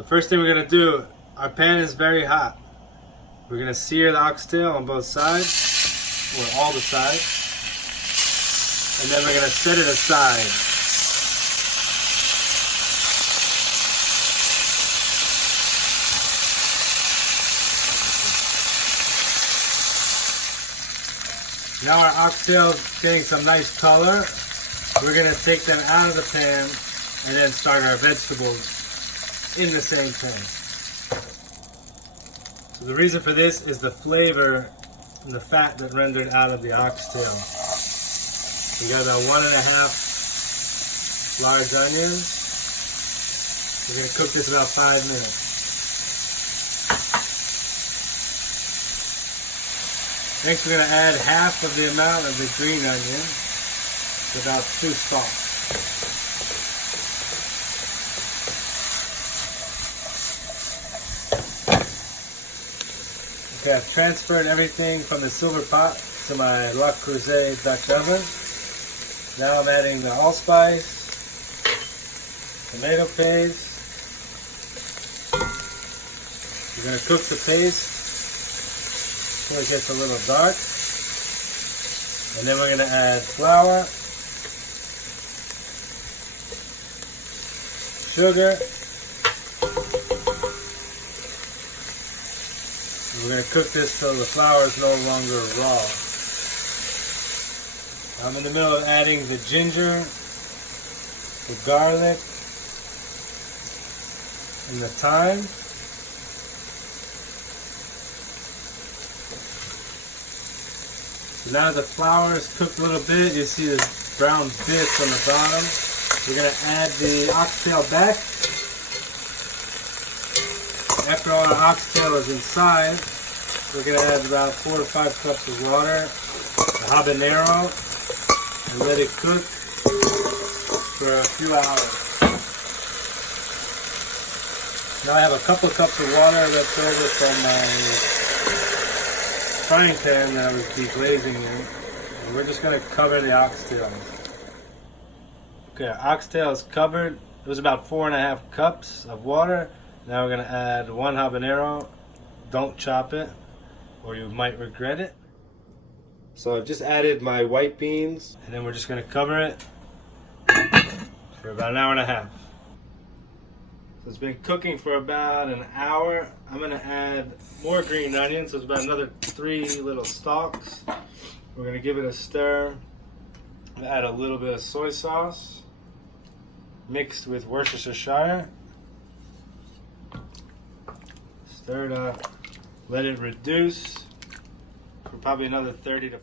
The first thing we're going to do, our pan is very hot. We're going to sear the oxtail on both sides, or all the sides, and then we're going to set it aside. Now our oxtail is getting some nice color. We're going to take them out of the pan and then start our vegetables in the same pan. So the reason for this is the flavor and the fat that rendered out of the oxtail. We got about 1.5 large onions. We're going to cook this about 5 minutes. Next we're going to add half of the amount of the green onion, about 2 stalks. Okay, I've transferred everything from the silver pot to my Le Creuset Dutch oven. Now I'm adding the allspice, tomato paste. We're going to cook the paste until it gets a little dark. And then we're going to add flour, sugar. We're going to cook this till the flour is no longer raw. I'm in the middle of adding the ginger, the garlic, and the thyme. So now the flour is cooked a little bit. You see the brown bits on the bottom. We're going to add the oxtail back. After all our oxtail is inside, we're going to add about 4 to 5 cups of water, a habanero, and let it cook for a few hours. Now I have a couple of cups of water left over from my frying pan that I was deglazing in. And we're just going to cover the oxtail. Okay, our oxtail is covered. It was about 4.5 cups of water. Now we're going to add 1 habanero. Don't chop it, or you might regret it. So I've just added my white beans, and then we're just going to cover it for about 1.5 hours. So it's been cooking for about an hour. I'm going to add more green onions, so it's about another 3 little stalks. We're going to give it a stir. Add a little bit of soy sauce mixed with Worcestershire. Stir it up. Let it reduce for probably another 30 to